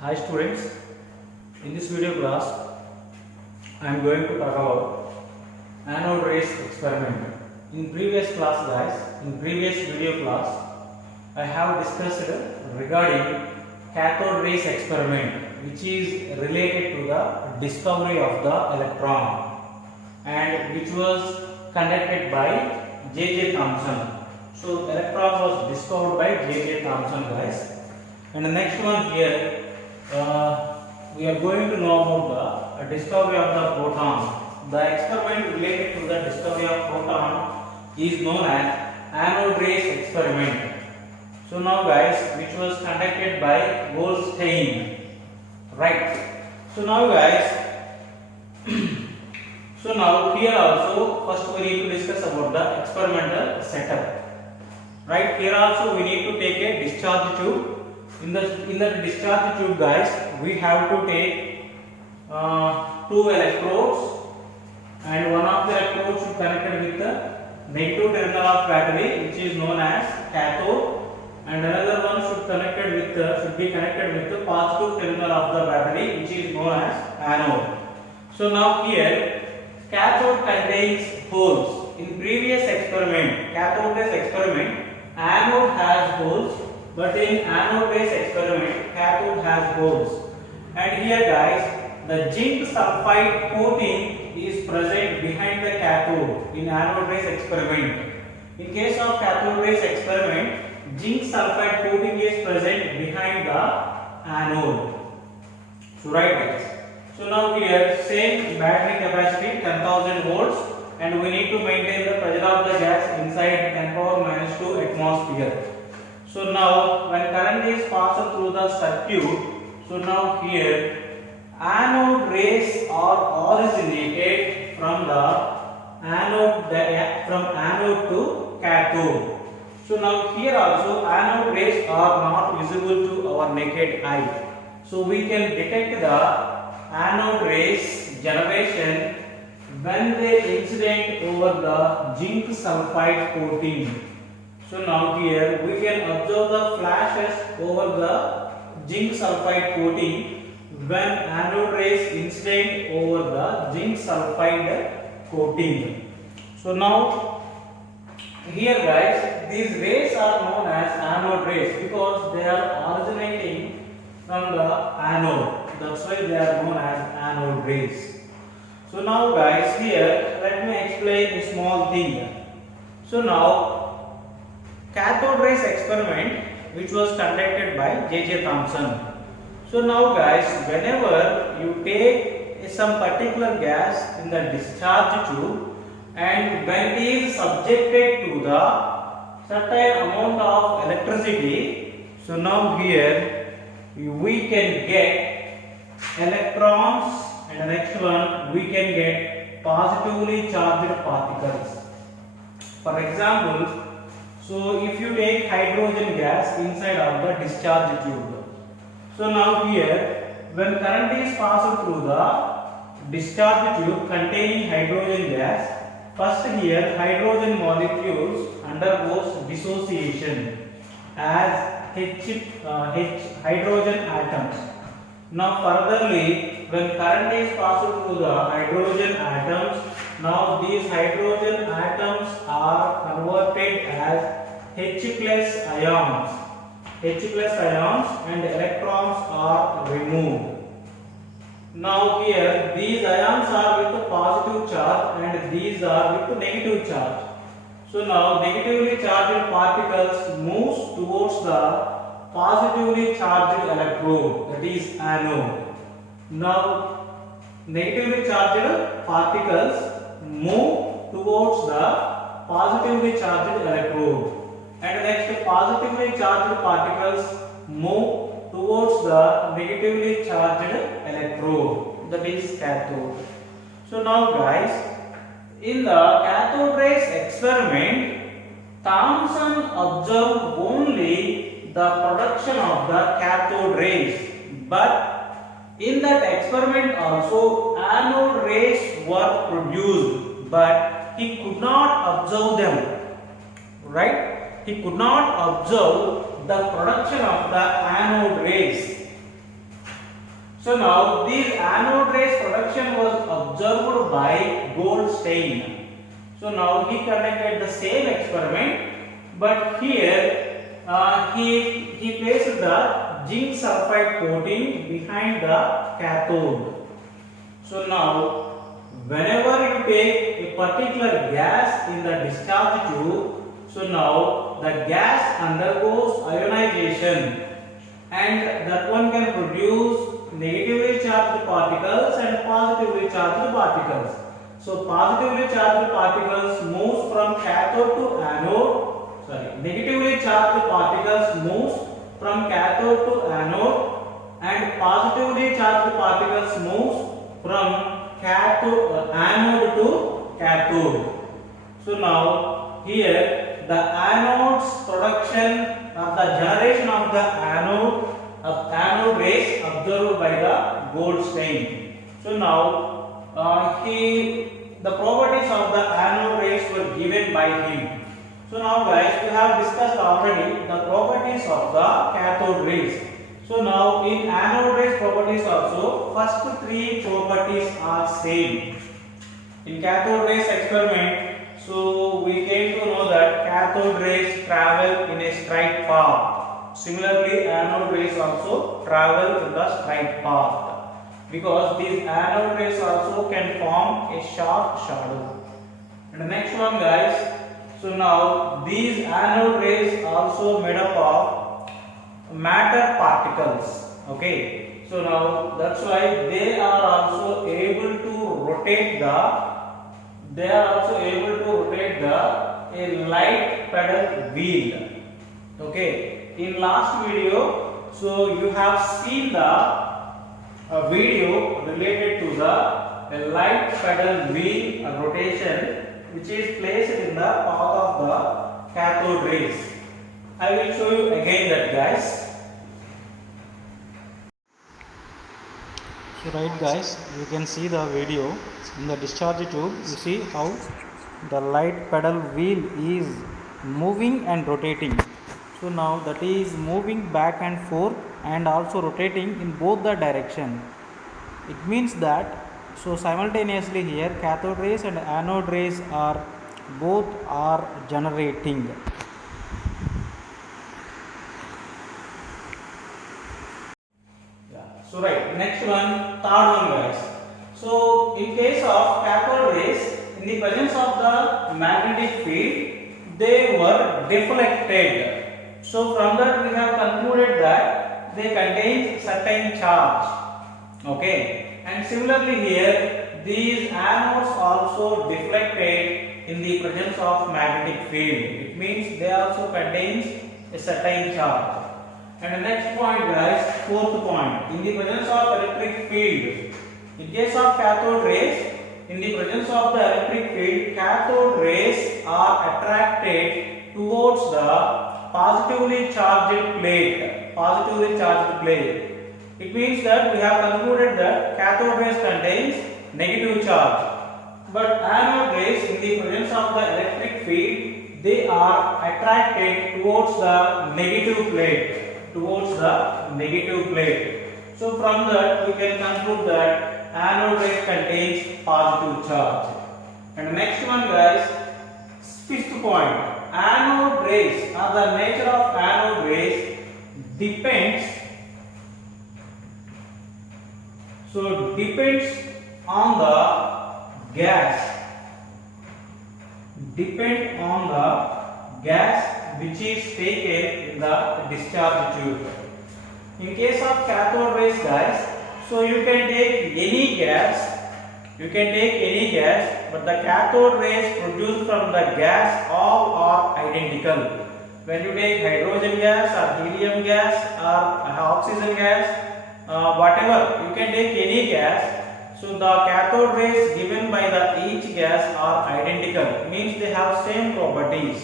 Hi students, in this video class I am going to talk about anode rays experiment. In previous class guys, in previous video class I have discussed regarding cathode rays experiment, which is related to the discovery of the electron and which was conducted by J.J. Thomson. So electron was discovered by J.J. Thomson guys. And the next one here we are going to know about the discovery of the proton. The experiment related to the discovery of proton is known as anode rays experiment. So now guys, which was conducted by Goldstein, right? So now guys, so now here also first we need to discuss about the experimental setup. Right, here also we need to take a discharge tube. In the discharge tube guys, we have to take two electrodes, and one of the electrodes should connected with the negative terminal of battery, which is known as cathode, and another one should be connected with the positive terminal of the battery, which is known as anode. So now here cathode contains holes. In previous experiment, cathode rays experiment, anode has holes, but in anode rays experiment cathode has holes. And here guys, the zinc sulfide coating is present behind the cathode in anode rays experiment. In case of cathode rays experiment, zinc sulfide coating is present behind the anode. So right guys, so now here same battery capacity 10,000 volts, and we need to maintain the pressure of the gas inside 10 power minus 2 atmosphere. So now when current is passed through the circuit, so now here anode rays are originated from the anode to cathode. So now here also anode rays are not visible to our naked eye. So we can detect the anode rays generation when they incident over the zinc sulfide coating. So now here we can observe the flashes over the zinc sulfide coating when anode rays incident over the zinc sulfide coating. So now here guys, these rays are known as anode rays because they are originating from the anode. That's why they are known as anode rays. So now guys, here let me explain a small thing. So now cathode rays experiment which was conducted by J.J. Thomson. So now guys, whenever you take some particular gas in the discharge tube and when it is subjected to the certain amount of electricity, so now here we can get electrons, and the next one we can get positively charged particles. For example, so if you take hydrogen gas inside of the discharge tube, so now here when current is passed through the discharge tube containing hydrogen gas, first here hydrogen molecules undergoes dissociation as hydrogen atoms. Now furtherly, when current is passed through the hydrogen atoms, now these hydrogen atoms are converted as H plus ions, and electrons are removed. Now here these ions are with positive charge and these are with negative charge. So now negatively charged particles moves towards the positively charged electrode, that is anode. Now negatively charged particles move towards the positively charged electrode, and next positively charged particles move towards the negatively charged electrode, that is cathode. So now guys, in the cathode rays experiment, Thomson observed only the production of the cathode rays, but in that experiment also anode rays were produced, but he could not observe them, right? He could not observe the production of the anode rays. So now this anode rays production was observed by Goldstein. So now he conducted the same experiment, but here he placed the zinc sulfide coating behind the cathode. So now whenever you take a particular gas in the discharge tube, so now the gas undergoes ionization, and that one can produce negatively charged particles and positively charged particles. So positively charged particles moves from cathode to anode. Negatively charged particles moves from cathode to anode, and positively charged particles moves from anode to cathode. So now here the anodes production of the generation of the anode rays observed by the Goldstein. So now the properties of the anode rays were given by him. So now guys, we have discussed already the properties of the cathode rays. So now in anode rays properties also, first three properties are same. In cathode rays experiment, so we came to know that cathode rays travel in a straight path. Similarly, anode rays also travel in the straight path, because these anode rays also can form a sharp shadow. And the next one guys, so now these anode rays also made up of matter particles. Okay, so now that's why they are also able to rotate a light pedal wheel. Okay, in last video, so you have seen the video related to the light pedal wheel rotation, which is placed in the path of the cathode rays. I will show you again that guys. So right guys, you can see the video in the discharge tube. You see how the light pedal wheel is moving and rotating. So now that is moving back and forth and also rotating in both the direction. It means that so simultaneously here cathode rays and anode rays are both generating. So right, next one, third one guys. So in case of cathode rays, in the presence of the magnetic field, they were deflected. So from that we have concluded that they contain certain charge. Okay, and similarly here these anodes also deflected in the presence of magnetic field. It means they also contains a certain charge. And the next point guys, fourth point, in the presence of electric field, in case of cathode rays, in the presence of the electric field, cathode rays are attracted towards the positively charged plate. It means that we have concluded that cathode rays contains negative charge, but anode rays in the presence of the electric field, they are attracted towards the negative plate. So from that we can conclude that anode rays contains positive charge. And the next one guys, fifth point, anode rays, or the nature of anode rays depends on the gas which is taken in the discharge tube. In case of cathode rays guys, so you can take any gas, but the cathode rays produced from the gas all are identical. When you take hydrogen gas or helium gas or oxygen gas, whatever, you can take any gas, so the cathode rays given by each gas are identical, means they have same properties.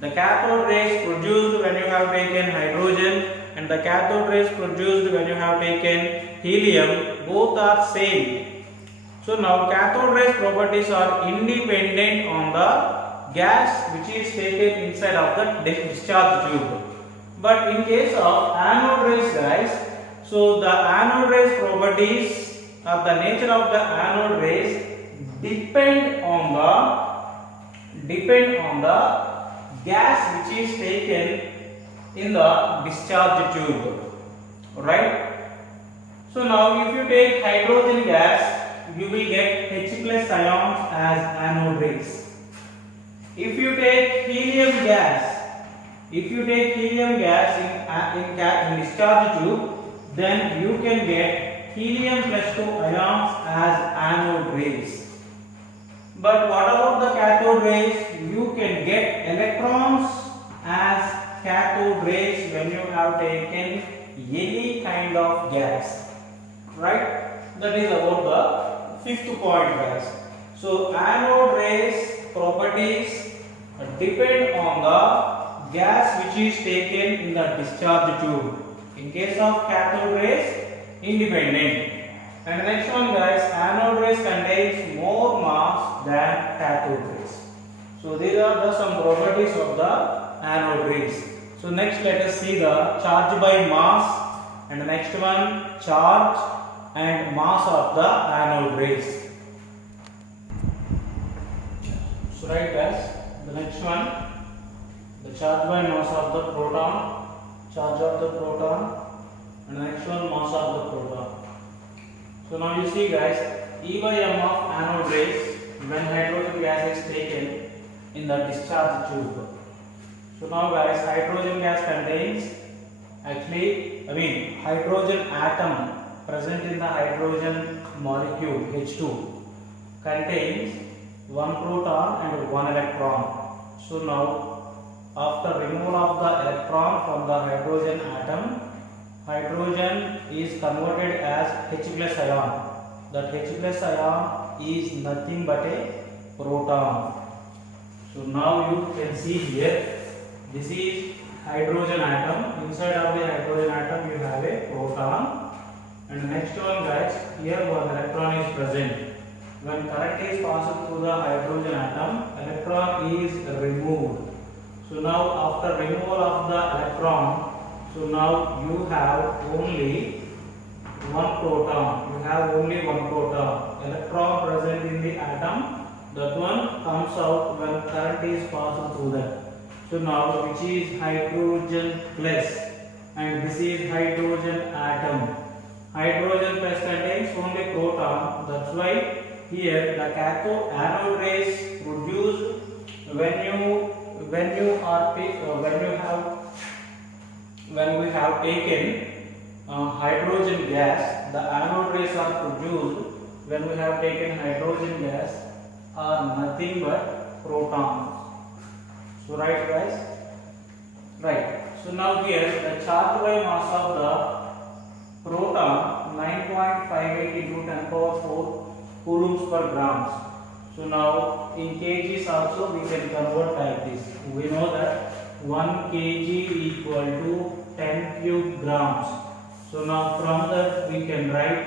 The cathode rays produced when you have taken hydrogen and the cathode rays produced when you have taken helium, both are same. So now cathode rays properties are independent on the gas which is taken inside of the discharge tube. But in case of anode rays guys, So the anode rays properties or the nature of the anode rays depend on the gas which is taken in the discharge tube, right? So now if you take hydrogen gas, you will get H plus ions as anode rays. If you take helium gas in discharge tube, then you can get helium plus 2 ions as anode rays. But what about the cathode rays? You can get electrons as cathode rays when you have taken any kind of gas, right? That is about the fifth point, guys. So anode rays properties depend on the gas which is taken in the discharge tube. In case of cathode rays, independent. And next one, guys, anode rays contains more mass than cathode rays. So these are some properties of the anode rays. So next let us see the charge by mass, and the next one charge and mass of the anode rays. So right, guys, the next one, the charge by mass of the proton, charge of the proton, and the next one mass of the proton. So now you see, guys, E by m of anode rays when hydrogen gas is taken in the discharge tube. So now, guys, hydrogen gas contains hydrogen atom present in the hydrogen molecule H2 contains one proton and one electron. So now, after removal of the electron from the hydrogen atom, hydrogen is converted as H plus ion. That H plus ion is nothing but a proton. So now you can see here, this is hydrogen atom. Inside of the hydrogen atom you have a proton. And next one, guys, here one electron is present. When current is passed through the hydrogen atom, electron is removed. So now after removal of the electron, so now you have only one proton. You have only one proton. Electron present in the atom, that one comes out when current is passed through that. So now which is hydrogen plus, and this is hydrogen atom. Hydrogen plus contains only proton. That's why here the cathode anode rays produced when we have taken hydrogen gas, the anode rays are produced when we have taken hydrogen gas are nothing but protons. So right, guys, right. So now here the charge by mass of the proton 9.58 into 10 power 4 coulombs per grams. So now in kgs also we can convert like this. We know that 1 kg equal to 10 cube grams. So now from that we can write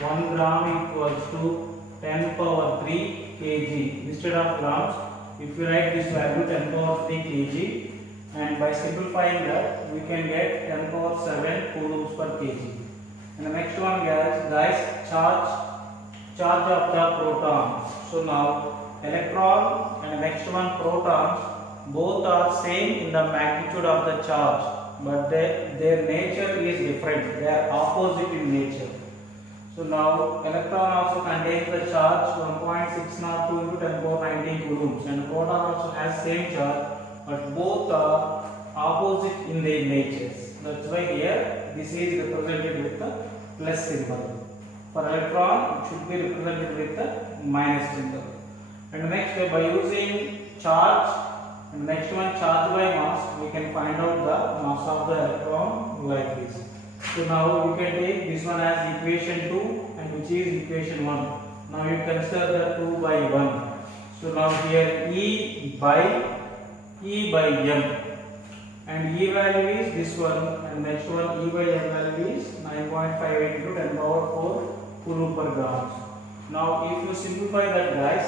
1 gram equals to 10 power 3 kg. Instead of grams, if you write this value 10 power 3 kg, and by simplifying that we can get 10 power 7 coulombs per kg. And the next one, guys, charge of the proton. So now electron and the next one protons, both are same in the magnitude of the charge, but their nature is different. They are opposite in nature. So now electron also contains the charge 1.602 into 10 power 19 coulombs, and proton also has same charge, but both are opposite in their natures. That's why here this is represented with the plus symbol. For electron it should be represented with the minus symbol. And next, by using charge, and next one charge by mass, we can find out the mass of the electron like this. So now you can take this one as equation 2, and which is equation 1. Now you consider the 2 by 1. So now here E by M, and E value is this one, and next one E by M value is 9.58 into 10 power 4 coulomb per grams. Now if you simplify that, guys,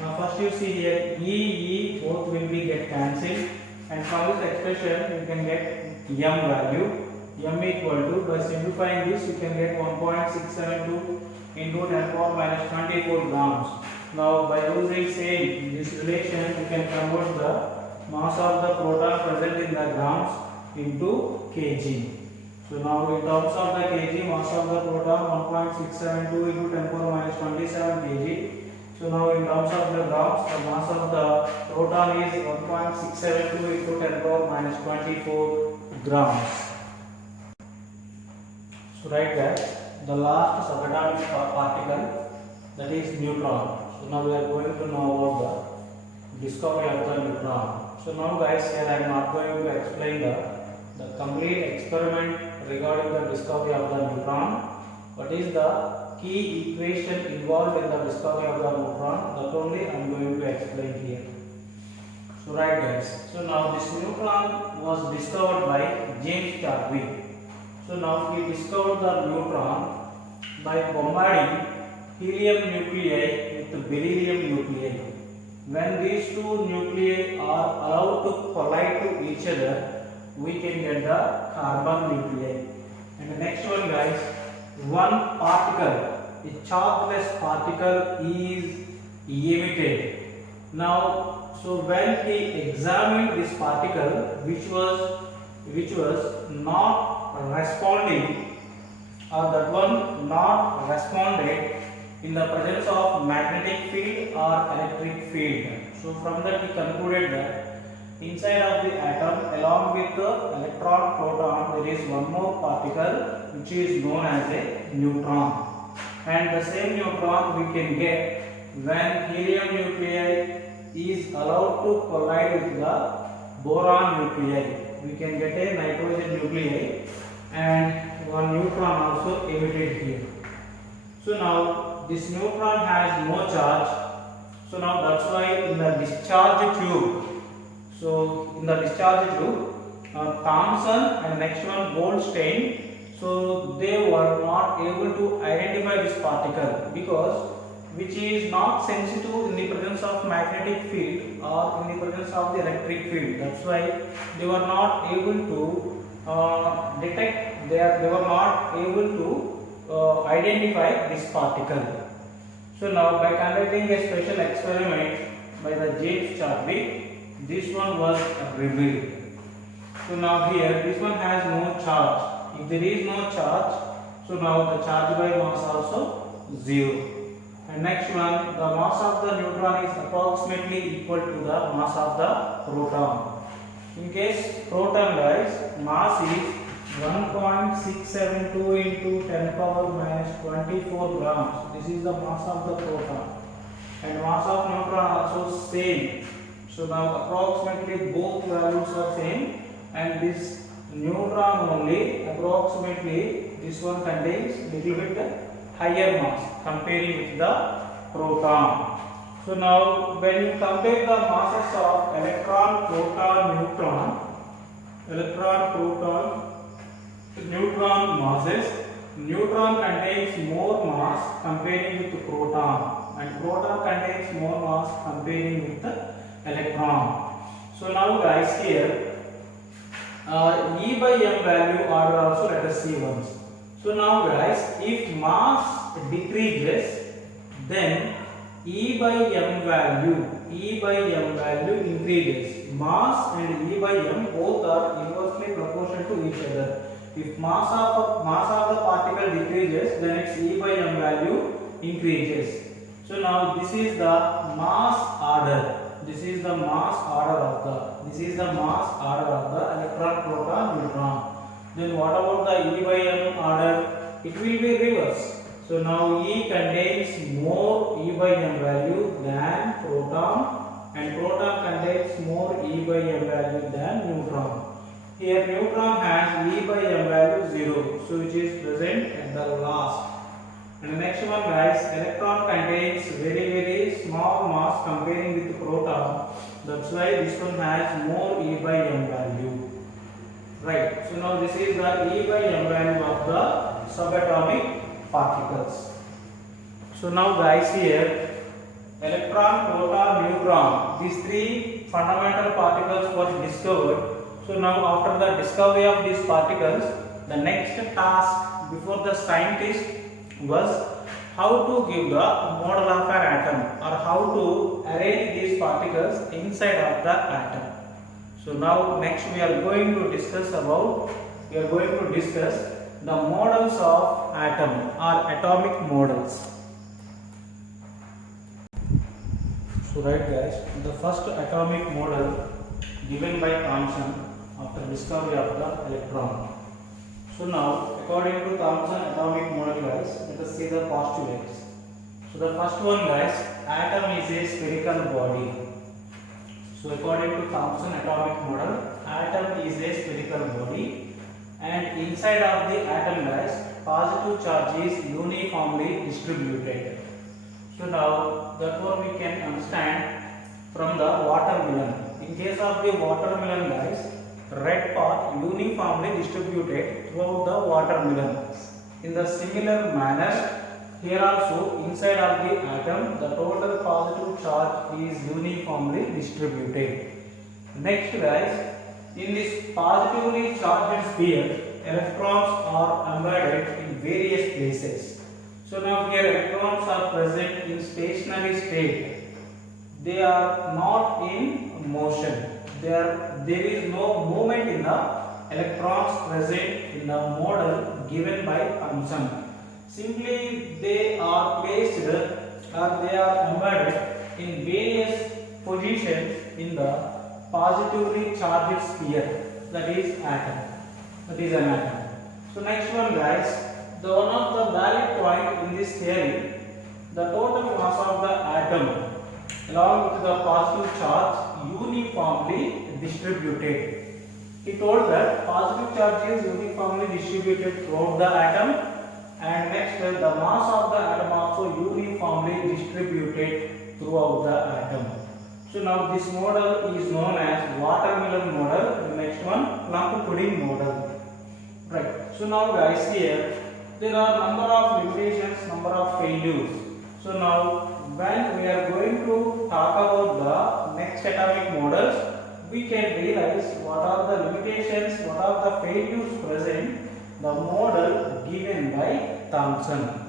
now first you see here E both will be get cancelled, and from this expression you can get M value. m equal to, by simplifying this you can get 1.672 into 10 power minus 24 grams. Now by using same this relation you can convert the mass of the proton present in the grams into kg. So now in terms of the kg, mass of the proton 1.672 into 10 power minus 27 kg. So now in terms of the grams, the mass of the proton is 1.672 into 10 power minus 24 grams. So write that the last subatomic particle, that is neutron. So now we are going to know about the discovery of the neutron. So now guys, here I am not going to explain the complete experiment regarding the discovery of the neutron. What is the key equation involved in the discovery of the neutron, that only I am going to explain here. So right guys, so now this neutron was discovered by James Chadwick. So now he discovered the neutron by bombarding helium nuclei with beryllium nuclei. When these two nuclei are allowed to collide to each other, we can get the carbon nuclei. And the next one guys, one particle, a chargeless particle is emitted. Now, so when he examined this particle, which was not responding, or that one not responded in the presence of magnetic field or electric field. So from that he concluded that inside of the atom, along with the electron proton, there is one more particle which is known as a neutron. And the same neutron we can get when helium nuclei is allowed to collide with the boron nuclei. We can get a nitrogen nuclei and one neutron also emitted here. So now this neutron has no charge. So now that's why in the discharge tube, so in the discharge tube, Thomson and next one Goldstein, so they were not able to identify this particle because which is not sensitive in the presence of magnetic field or in the presence of the electric field. That's why they were not able to detect, they were not able to identify this particle. So now by conducting a special experiment by the James Chadwick, this one was revealed. So now here this one has no charge. If there is no charge, so now the charge by mass also 0. And next one, the mass of the neutron is approximately equal to the mass of the proton. In case proton guys, mass is 1.672 into 10 power minus 24 grams. This is the mass of the proton. And mass of neutron also same. So now approximately both values are same, and this neutron only approximately this one contains little bit higher mass comparing with the proton. So now when you compare the masses of electron, proton, neutron masses, neutron contains more mass comparing with the proton, and proton contains more mass comparing with the electron. So now guys here E by m value are also let us see once. So now guys, if mass decreases, then E by m value increases. Mass and E by m both are inversely proportional to each other. If mass of the particle decreases, then its E by m value increases. So now this is the mass order. This is the mass order of the electron, proton, neutron. Then what about the E by m order? It will be reverse. So now E contains more E by m value than proton, and proton contains more E by m value than neutron. Here neutron has E by m value 0, so which is present at the last. And the next one guys, electron contains very small mass comparing with proton. That's why this one has more E by m value. Right. So now this is the E by m value of the subatomic particles. So now guys here, electron, proton, neutron, these three fundamental particles were discovered. So now after the discovery of these particles, the next task before the scientist was how to give the model of an atom or how to arrange these particles inside of the atom. So now next we are going to discuss the models of atom or atomic models. So right guys, the first atomic model given by Thomson after discovery of the electron. So now according to Thomson atomic model guys, let us see the postulates. So the first one guys, atom is a spherical body. So according to Thomson atomic model, atom is a spherical body and inside of the atom guys, positive charge is uniformly distributed. So now that one we can understand from the watermelon. In case of the watermelon guys, red part uniformly distributed throughout the watermelon. In the similar manner, here also inside of the atom, the total positive charge is uniformly distributed. Next guys, in this positively charged sphere, electrons are embedded in various places. So now here electrons are present in stationary state. They are not in motion. There is no movement in the electrons present in the model given by Thomson. Simply they are placed or they are embedded in various positions in the positively charged sphere, that is atom. That is an atom. So next one guys, the one of the valid point in this theory, the total mass of the atom along with the positive charge uniformly distributed. He told that positive charge is uniformly distributed throughout the atom, and next the mass of the atom also uniformly distributed throughout the atom. So now this model is known as watermelon model. The next one, plum pudding model. Right. So now guys, here there are number of limitations, number of failures. So now when we are going to talk about the next atomic models, we can realize what are the limitations, what are the failures present the model given by Thomson.